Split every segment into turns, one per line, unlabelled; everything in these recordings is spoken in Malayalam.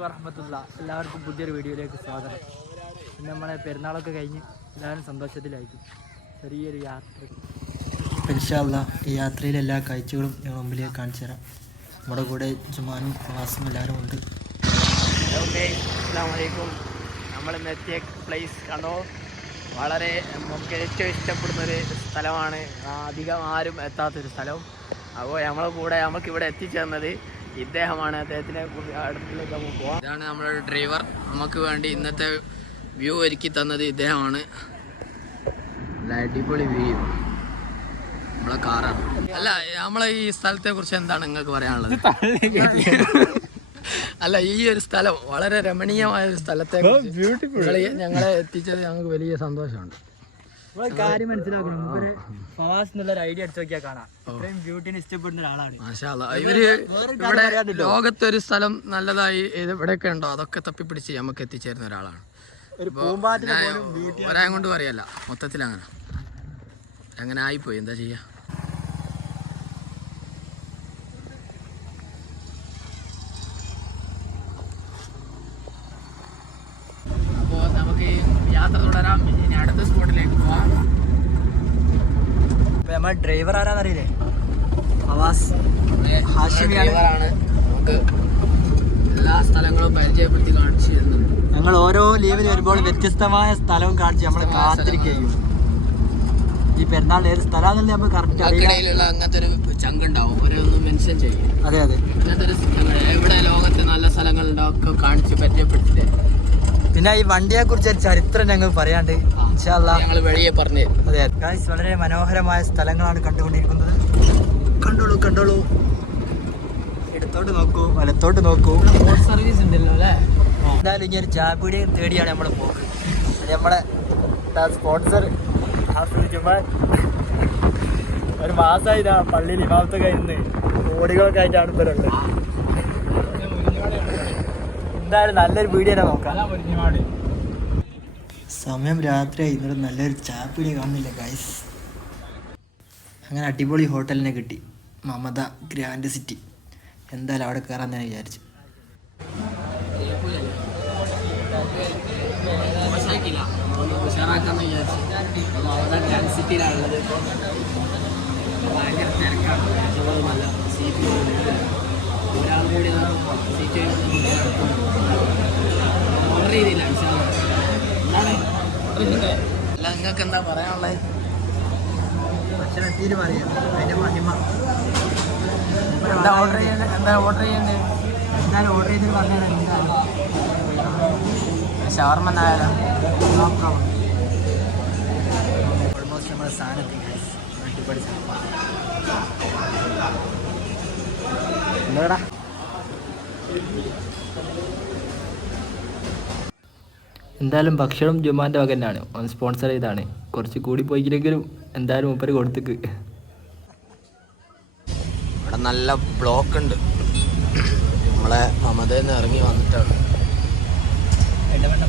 വറഹമത്തുള്ള. എല്ലാവർക്കും പുതിയൊരു വീഡിയോയിലേക്ക് സ്വാഗതം. ഇന്ന് നമ്മളെ പെരുന്നാളൊക്കെ കഴിഞ്ഞ് എല്ലാവരും സന്തോഷത്തിലായിരിക്കും. ചെറിയൊരു യാത്ര. ഇൻഷാല്ല ഈ യാത്രയിലെ എല്ലാ കാഴ്ചകളും ഞങ്ങൾ മുമ്പിലേക്ക് കാണിച്ചു തരാം. നമ്മുടെ കൂടെ ജുമാനും പ്രവാസും എല്ലാവരും ഉണ്ട്. അസ്സാമലൈക്കും നമ്മൾ ഇന്ന് എത്തിയ പ്ലേസ് കണ്ടോ? വളരെ നമുക്ക് ഏറ്റവും ഇഷ്ടപ്പെടുന്ന ഒരു സ്ഥലമാണ് അധികം ആരും എത്താത്തൊരു സ്ഥലം. അപ്പോൾ നമ്മളെ കൂടെ നമുക്ക് ഇവിടെ എത്തിച്ചേർന്നത് ഇദ്ദേഹമാണ് അദ്ദേഹത്തിനെ കുറിച്ച് അടുത്തിലേക്ക് നമുക്ക് പോവാം. ഇതാണ് നമ്മുടെ ഡ്രൈവർ. നമുക്ക് വേണ്ടി ഇന്നത്തെ വ്യൂ ഒരുക്കി തന്നത് ഇദ്ദേഹമാണ്. അടിപൊളി വ്യൂ. നമ്മളെ കാറാണ് അല്ല നമ്മളെ ഈ സ്ഥലത്തെ കുറിച്ച് എന്താണ് നിങ്ങൾക്ക് പറയാനുള്ളത്? അല്ല ഈ ഒരു സ്ഥലം വളരെ രമണീയമായ ഒരു സ്ഥലത്തെ ഞങ്ങളെ എത്തിച്ചത് ഞങ്ങൾക്ക് വലിയ സന്തോഷമുണ്ട്.
കാര്യം മനസ്സിലാക്കണം. മൂപ്പര് ഫവാസ് എന്നുള്ള ഒരു ഐഡിയ എടുത്ത് നോക്കിയാൽ കാണാം. ഇത്രയും ബ്യൂട്ടിനെ ഇഷ്ടപ്പെടുന്ന ഒരാളാണ്.
മാഷാ അല്ലാ. ഇവർ ഇവിടെ ലോകത്തൊരു സ്ഥലം നല്ലതായി ഇത് ഇവിടെയൊക്കെ ഉണ്ടോ? അതൊക്കെ തപ്പിപ്പിടിച്ച് നമുക്ക് എത്തിച്ചേരുന്ന ഒരാളാണ്.
ഒരു
ഇപ്പൊ ഞാൻ ഒരായും കൊണ്ട് പറയല്ല. മൊത്തത്തിൽ അങ്ങനെ അങ്ങനെ ആയിപ്പോയി. എന്താ ചെയ്യാ അപ്പോൾ നമുക്ക് യാത്ര തുടരാം ഇനി അടുത്ത സ്പോട്ടിലേക്ക് പോവാം
നമ്മൾ ഡ്രൈവർ ആരാന്നറിയില്ലേ? അറിയില്ലേ
അവാസ്
ഹാഷിമിയാണ്.
നമുക്ക് എല്ലാ സ്ഥലങ്ങളും പരിചയപ്പെടുത്തി കാണിച്ചു തരുന്നുണ്ട്.
ഞങ്ങൾ ഓരോ ലീവിൽ വരുമ്പോൾ വ്യത്യസ്തമായ സ്ഥലവും കാണിച്ച് നമ്മൾ കാത്തിരിക്കുകയും ഈ പെരുന്നാൾ ഏത് സ്ഥലമാണെന്നല്ലേ നമ്മൾ കറക്റ്റ് അറിയില്ല
അങ്ങനത്തെ ഒരു ചങ്ക് ഉണ്ടാവും ഓരോന്നും മെൻഷൻ ചെയ്യും.
അതെ അതെ.
അങ്ങനത്തെ ഒരു എവിടെ ലോകത്തെ നല്ല സ്ഥലങ്ങളുണ്ടോ ഒക്കെ കാണിച്ച് പരിചയപ്പെടുത്തില്ലേ?
പിന്നെ ഈ വണ്ടിയെ കുറിച്ച് ഒരു ചരിത്രം ഞങ്ങൾ പറയാണ്ട്
ഞങ്ങൾ വഴിയെ പറഞ്ഞു
അതെ ഗായ്സ് വളരെ മനോഹരമായ സ്ഥലങ്ങളാണ് കണ്ടുകൊണ്ടിരിക്കുന്നത്. കണ്ടോളൂ കണ്ടോളൂ. ഇടത്തോട്ട് നോക്കൂ വലത്തോട്ട് നോക്കൂ.
സർവീസ് ഉണ്ടല്ലോ അല്ലേ?
എന്തായാലും ഇനി ഒരു ചാപ്പിടിയും തേടിയാണ് നമ്മൾ പോക്ക്. അത് നമ്മളെ സ്പോൺസർ ഒരു മാസമായി ഇതാ പള്ളിയിൽ ഇമാമത്തൊക്കെ ഇരുന്ന് കോടികളൊക്കെ ആയിട്ടാണ് ഇപ്പോൾ എന്തായാലും നല്ലൊരു വീഡിയോ നോക്കാം. സമയം രാത്രിയായി. ഇന്നലെ നല്ലൊരു ചാപ്പിടി കാണുന്നില്ല ഗൈസ് അങ്ങനെ അടിപൊളി ഹോട്ടലിനെ കിട്ടി. Mamata grand city. എന്തായാലും അവിടെ കയറാൻ തന്നെ വിചാരിച്ചു.
ഭയങ്കര തിരക്കാണ് നല്ല കൂടി സീറ്റ് ഓർഡർ ചെയ്തില്ല അല്ല നിങ്ങൾക്ക് എന്താ പറയാനുള്ളത്
പറയാം. അതിന്റെ മഹിമ.
എന്താ ഓർഡർ ചെയ്യേണ്ടത് എന്താ ഓർഡർ ചെയ്യേണ്ടത്
എന്തായാലും ഓർഡർ ചെയ്തിട്ട് പറഞ്ഞാൽ എന്തായാലും
ഷവർമ എന്നായാലും
ഓൾമോസ്റ്റ് നമ്മുടെ സാധനത്തിൽ അടിപൊളി എന്താടാ? എന്തായാലും ഭക്ഷണം ജുമാന്റെ വക തന്നെയാണ്. ഓൻ സ്പോൺസർ ചെയ്താണ്. കുറച്ച് കൂടി പോയിക്കില്ലെങ്കിലും എന്തായാലും മൂപ്പര് കൊടുത്തേക്ക്.
ഇവിടെ നല്ല ബ്ലോക്ക് ഉണ്ട്. നമ്മളെ മമതയിൽ നിന്ന് ഇറങ്ങി വന്നിട്ടാണ്. പെരുന്നാളിന്റെ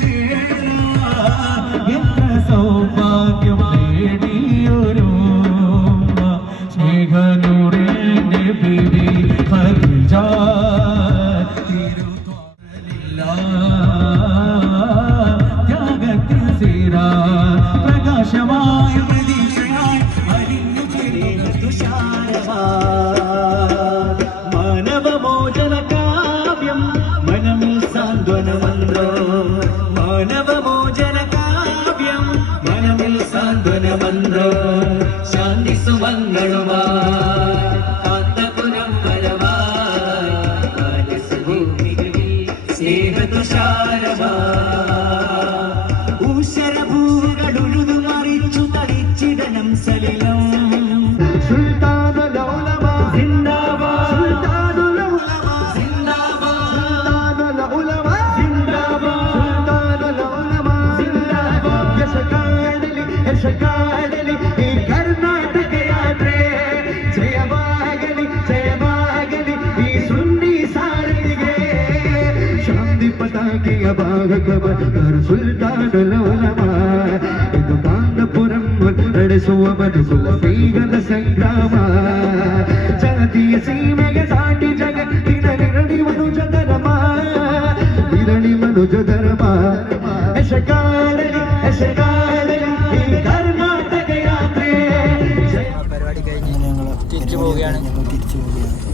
gente Chandra. ಕಾಂತಪುರಂ ನಡೆಸುವ ಮನುಕುಲ ಶ್ರೀಗಲ ಸಂಗ್ರಾಮ ಜಾತಿಯ ಸೀಮೆಗೆ ದಾಟಿ ಜಗತ್ತಿನ ನಿರಳಿ ಮನುಜ ಧರ್ಮ ನಿರಳಿ ಮನುಜ ಧರ್ಮ ಯಶಕಾಡಲಿ ಯಶಕಾಡಲಿ
പരിപാടി കഴിഞ്ഞ് ഞങ്ങൾ തിരിച്ചു പോവുകയാണ് ഞങ്ങൾ തിരിച്ചു പോവുകയാണ്.